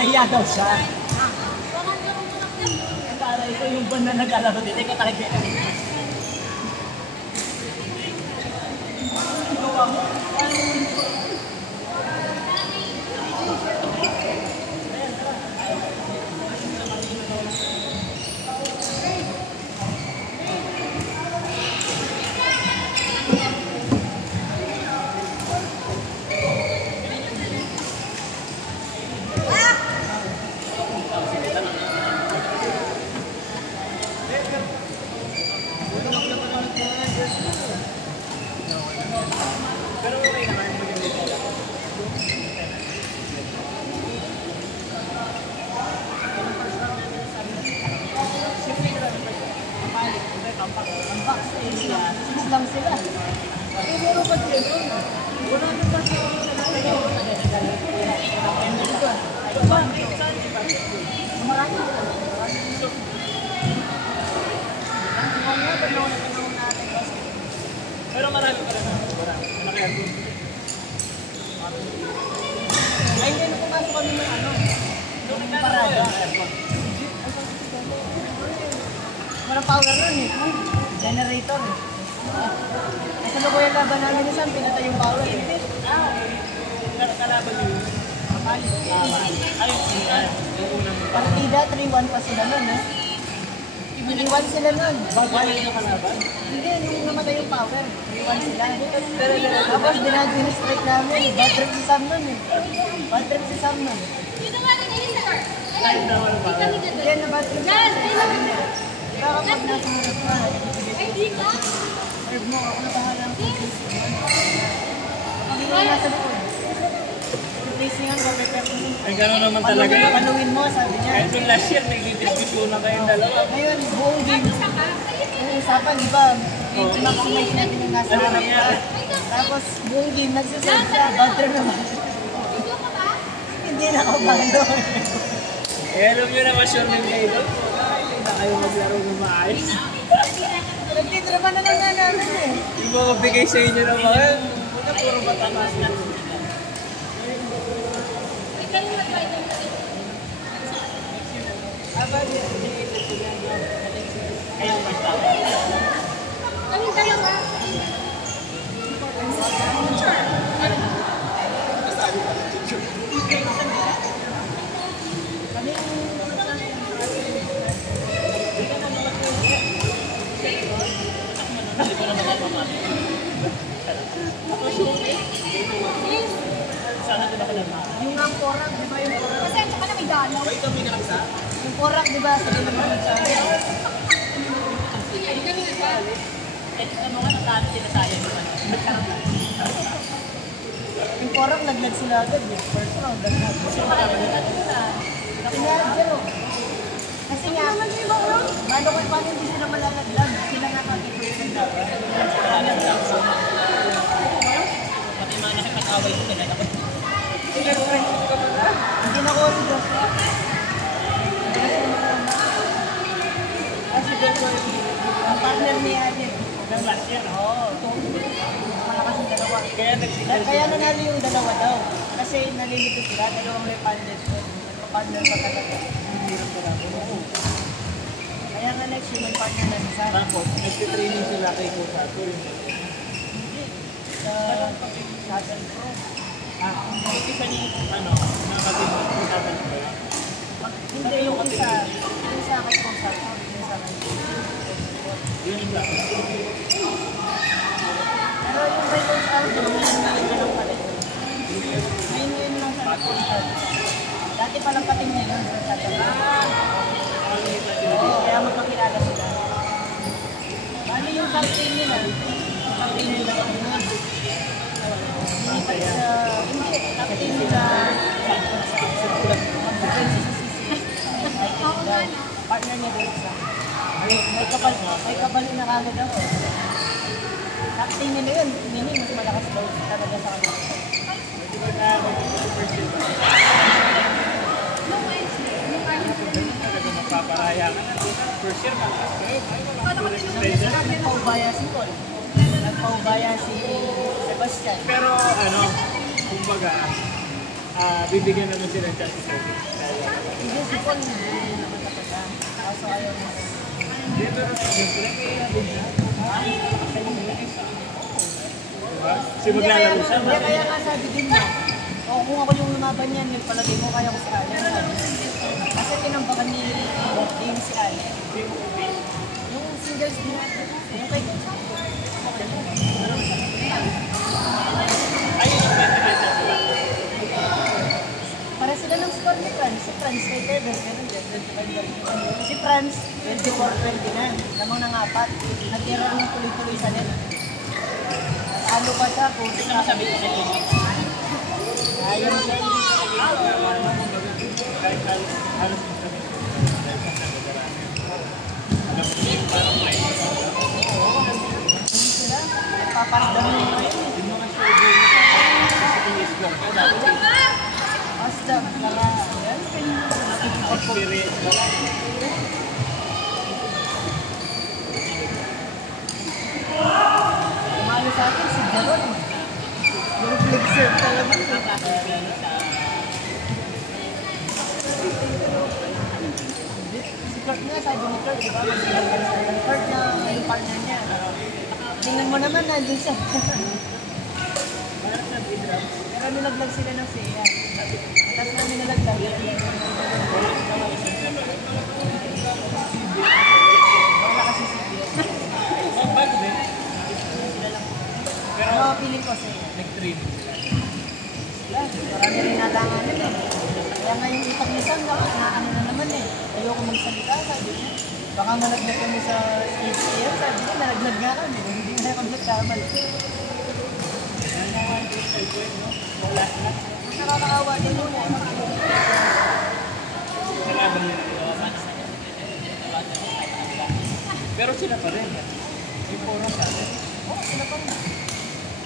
Nahiya daw siya. Akala ito yung banda na naglalaro dito. Ikaw talaga. Lang sila. Pero ba't yun? Wala na ba sa pero marami pa rin. Ay, hindi na pumasok kami ng ano. Yung parada. Walang power nun eh. Generator eh. Nasa lugo yung laban namin na saan, pinatay yung power eh. Kalaban yung kapalit. Partida, 3-1 pa sila nun eh. 3-1 sila nun. Bagay yung kalaban? Hindi, nung namatay yung power. 3-1 sila. Tapos dinag-strike namin. Bad trip si Sam nun eh. Bad trip si Sam nun. Dito nga rin, ayun sa car. Hindi na bad trip si Sam. Baka pag nasa harap ka. Ay, di ka? Serve mo, ako na bahala ang pag-place. Kapag ikaw nasa likod. Replacingan ko, prepare ko. Ay, gano'n naman talaga yun. Panuwin mo, sabi niya. Kahit yung last year, nag-discussion na kayong dalawa. Ngayon, buong game. Yung usapan, di ba? Maximize natin yung nasa harap ka. Tapos, buong game, nagsaserve siya. Bad trip naman. Hindi na ako bando. Eh, alam nyo naman sure nang kayo doon. Hindi na kayo maglaro ng maayos. Nagtitraman na lang nga namin eh. Yung mga bigay sa inyo ng mga, muna puro matamas na. Kaming dalawa. Yung ang korak, di ba yung korak? Pasensya ka na may dalaw. Yung korak, di ba? Sa naman sa yung korak, naglag sila agad eh. First round, naglag. Sinadyo. Kasi nga, paano hindi sila malalaglag? Sila nga 20% dapat. Pati mga nakipag-away ko sila dapat. Hindi na ko si Joshua. Kasi Joshua, ang partner ni Adil. Hanggang last year, oo. Malakas yung dalawa. Kaya nanalo yung dalawa daw. Kasi nalilito sila, dalawang may partner ko. Partner pa talaga. Kaya nga next year may partner na si Sarah. tapos, nagtitraining sila kay Kusato. Hindi. Sa Shuttle Pro. Isa ni, nakatid mo Kusato ko. Hindi yung isa. Yung sa akin kung sa akin. Yung sa akin. Yun lang. Pero yung by those hours, yung lang pala. Ngayon lang sa napunta. Dati palang pating niya yun sa Shuttle Pro. Kaya magpakilala sila. Bali yung captain nila. Yung captain nila. Hindi, captain nila. Partner niya din isa. May kabalo na kagad ako. Captain nila yun. Hindi, mas malakas daw talaga sa kanila. Magpaparaya ka na. First year, Nagpaubaya si Paul. Nagpaubaya si Sebastian. pero kumbaga, bibigyan naman sila ng chance sa service. Hindi si Paul hindi naman talaga. Kaso ayaw mo. Hindi, pero siyempre, kaya din siya. Kasi maglalaro siya. Hindi, kaya nga sabi din mo. O kung ako yung lumaban niyan, yung palagay mo kaya ko si Allen. Kasi tinambakan ni James si Allen. Yung singles din natin. Yung kay Gonzago. Ayun yung pwede. Para sila ng score ni Franz. Si Franz kay Tever. Si Franz, 24-20 na. Lamang ng apat. Nag-error ng tuloy-tuloy sa net. Ano pa siya? Puso na sabi ko sa inyo. Ayun siya. Kahit halos Sila, papasdan mo ngayon. Pasdan, lakas. experience na lang. Kumalo sa akin si Jaron. Yung flexer talaga. Si Clark nga, sabi ni Clark, di ba? Clark na yung partner niya. Tingnan mo naman, nandun siya. Pero nilaglag sila ng siya. Tapos na nilaglag. Wala kasi si Pero feeling ko siya. Nag-training sila. Marami rin natanganan eh. Kaya nga yung ipak ni Sam, ano na naman eh. Ayoko magsalita, sabi niya. Baka malaglag kami sa HCM, sabi niya, nalaglag nga kami. Hindi na kami nagkamal. Nakakaawa din mo na. Nalaban nila. Pero sila pa rin. Yung puro sa atin. Oo, sila pa rin.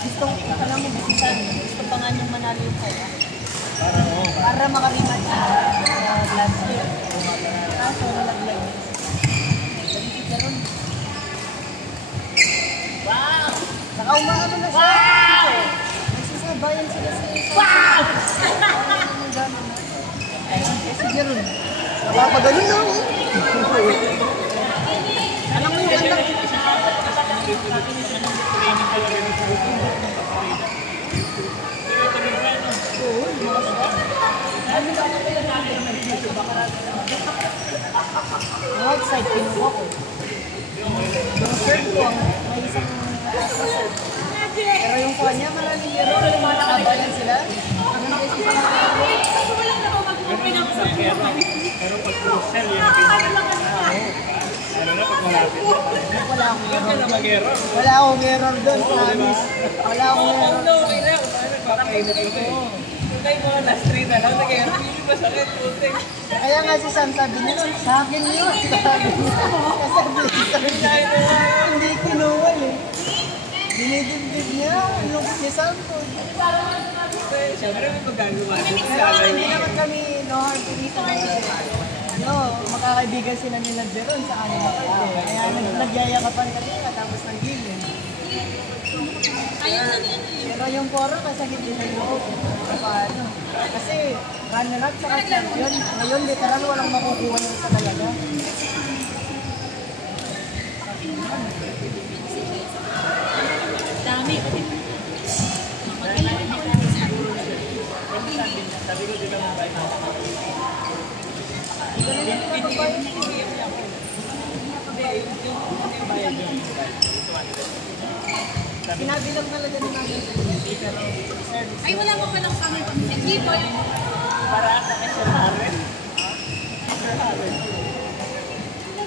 Gusto pa lang yung bisisan. Gusto pa nga niyang manalo yung kaya. Para makarematch sa last year. Kaso nalaglag yun. Dali si Jaron. Wow! Saka umaano na siya. Wow! Nagsasabayan sila sa isa. Wow! Ayun, si Jaron. Napapagaling na ako. Alam mo yung ganda. Training talaga ng Philippines. Oo, mga siya. Outside, pinuha ko. Yung shirt ko, may isang shirt. Pero yung kanya, maraming yero. Nakabayan sila. Pero pag crucial, yun ang ano na, pag malapit. Wala akong Huwag ka na error. mag-error. Wala akong error doon, promise. Wala akong error. Okay na. Nagpapakainit ko eh. Kung kayo mga last 3 na lang, nag-error. Hindi ba sakit? Putik. Kaya nga si Sam sabi niya, sa akin yun. Sabi niya. Kasi hindi kinuwal eh. Dinidibdib niya. Lungkot niya Sam ko. Siyempre, may magagawa. Pero hindi naman kami no hard feelings. No, makakaibigan sila nila Jeron sa kanila part eh. Kaya nagyayakapan kami tapos ng gilid. Pero yung poro kasi hindi na loob. Paano? Kasi runner-up sa champion. Ngayon literal walang makukuha yung sa talaga. Dami. Sabi ko, di ka mabay na. Pinabilang talaga ng namin sa service. Ay, wala mo palang kami pag-check dito. Para sa Sir Harren. Sir Harren.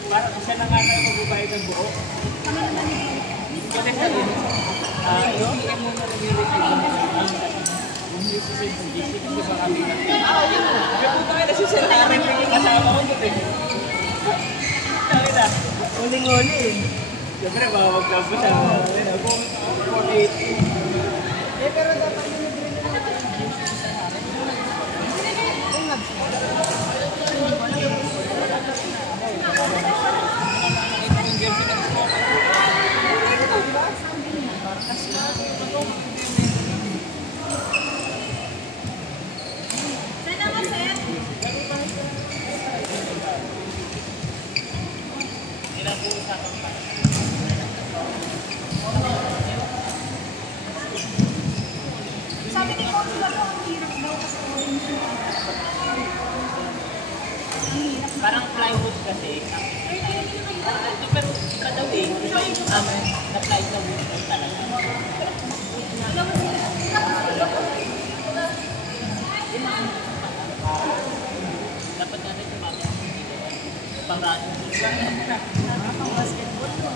Para siya na nga tayo magbabayad ng buo. Kasi sa rin, PM mo na nag-receive ng hindi si Sir GC kasi baka may yun na. Kaya punta kayo na si Sir Harren yung kasama ko doon eh. Sabi na, Uling-uli eh. siyempre baka mag-club ko siya. Kung 480. Pero dapat yung nag-rin na naman yung juice sa harap. Kung nag-rin. Hindi ko alam. Sabi ni Coach Lalo, ang hirap daw kasi orange yung Parang plywood kasi. Ito pero iba daw eh. Iba yung na-plywood na wood talaga. Dapat nga rin yung mga pang-run. Pang-basketball to.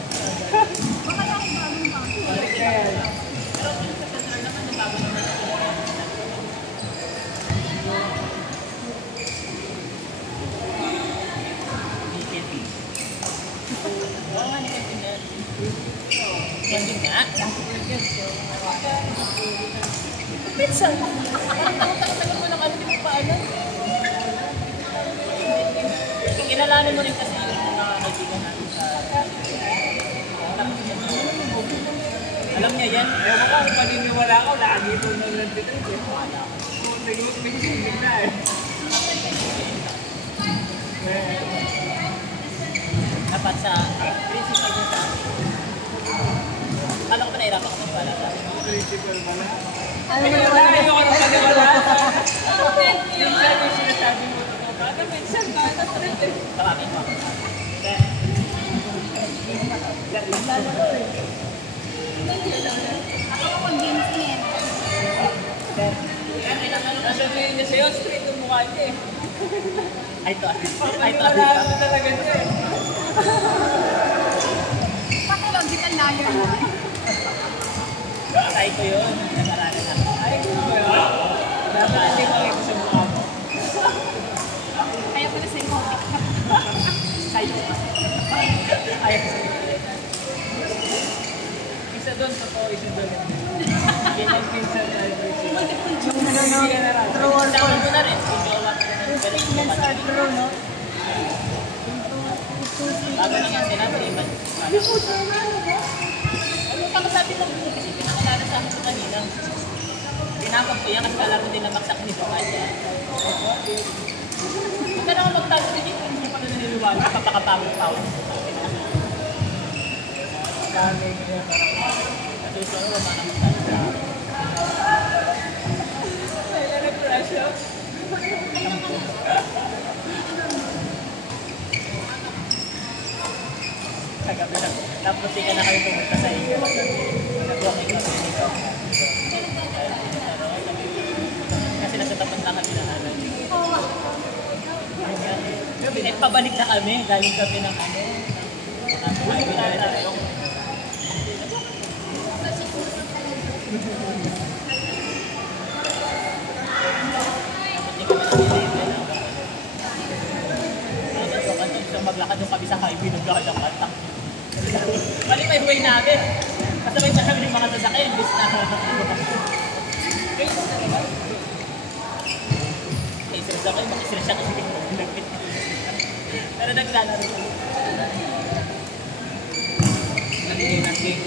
baka dahil bagong bago. Pero kung sa center naman, bago naman oo nga, ni Kevin na. Kevin nga. Pinsan. Tagal mo ng ano, di mo pa alam. Kilalanin mo rin kasi yung mga kaibigan natin sa... Alam niya yan. Ewan ko kung paniniwala ko, lagi ito nung nag-trip eh. Nag-isingin na eh. Dapat sa principal niya sa akin. Kala ko pa nahirapan ka maniwala sa akin. Principal ba na? Ano Ay, naman wala, yun? ayoko nang paniwala. Minsan yung sinasabi mo, baka minsan ba na-trip eh. Tawagin mo. Ako ko convincing eh. Sasabihin niya sa'yo, straight yung mukha niya eh. Ay, ito. Ay, ito. Papaniwalaan mo talaga niya eh. Pathological liar na. Ay, ito yun. Nag-aralan ako. Ay, kung ba yun? Dapat hindi makita sa mukha mo. Kaya pala psychotic ka. Sa'yo. Ayaw ko sa'yo. Isa doon, totoo, isa doon. Yan ang pinsan na Yung ano, true or Sama false? mo na rin. Kung jowa ko na Two ng statements are true, no? bago na nga sila, maliban. Ano pa kasabi ng buhay? Kasi pinakilala sa akin ito kanina. Tinawag ko yan kasi kala ko din na maksak ni Bakal. Huwag ka naman magtago din dito. Hindi pa na naniniwala. Kapakapagod-pawag. Kami niya. Nasusunod naman ang magtago sa akin. Kailan nag-pressure? Kagabi na. Tapos di ka na kayo pumunta sa inyo. Nag-walking kami dito. Kasi nasa tapat lang kami ng ano. Pabalik na kami. Galing kami ng ano. Highway na rin tayo. Maglakad yung kami sa highway, naglalakad. Mali pa yung way namin. Kasabay pa kami ng mga sasakyan, bis na. Ay, stress ako, mag-stress ako. Pero naglalaro kami. Naging.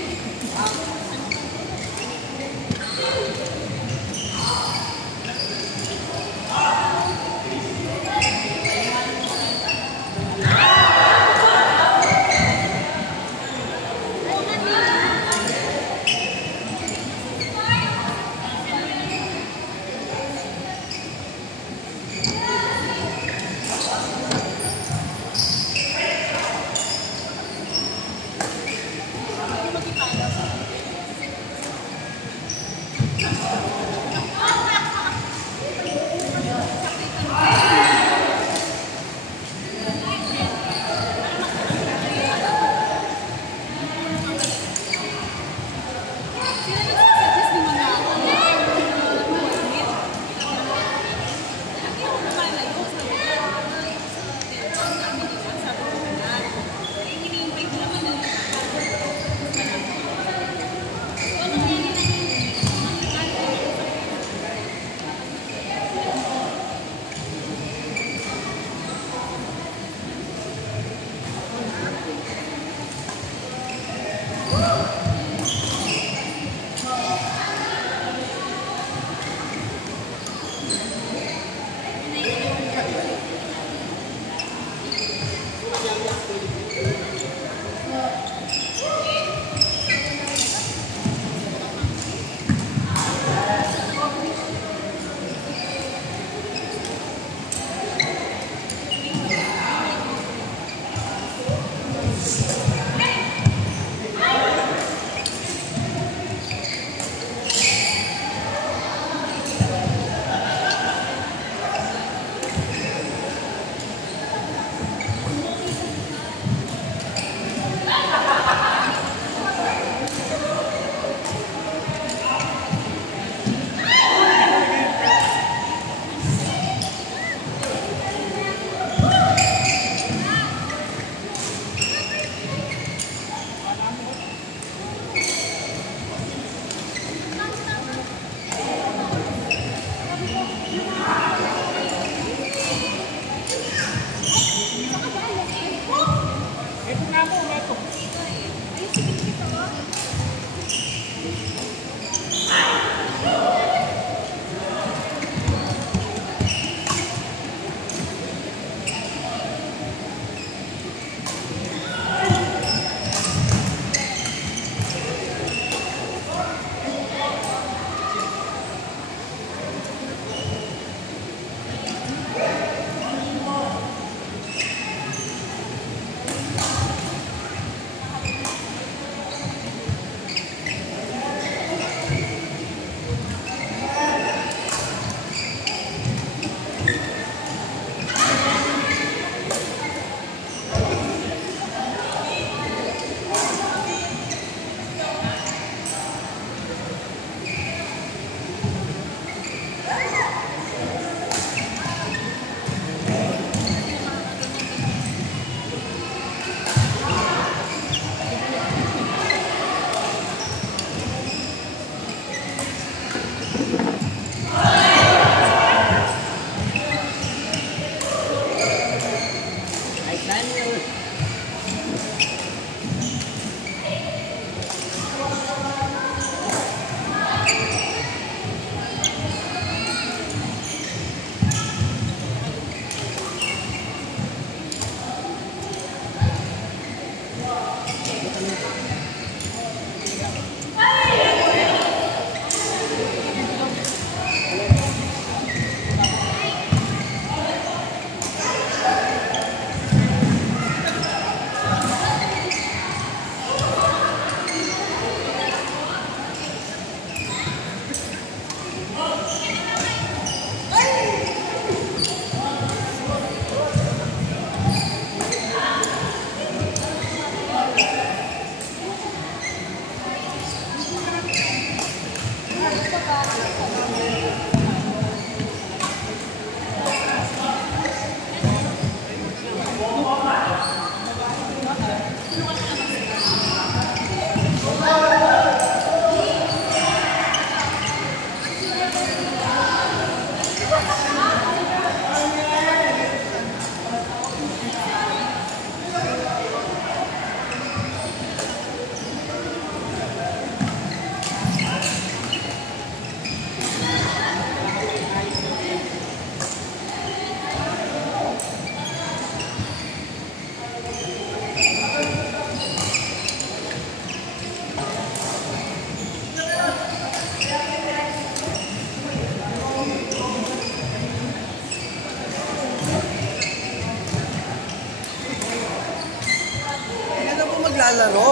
Hindi na ba maglalaro?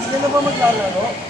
Hindi na ba maglalaro?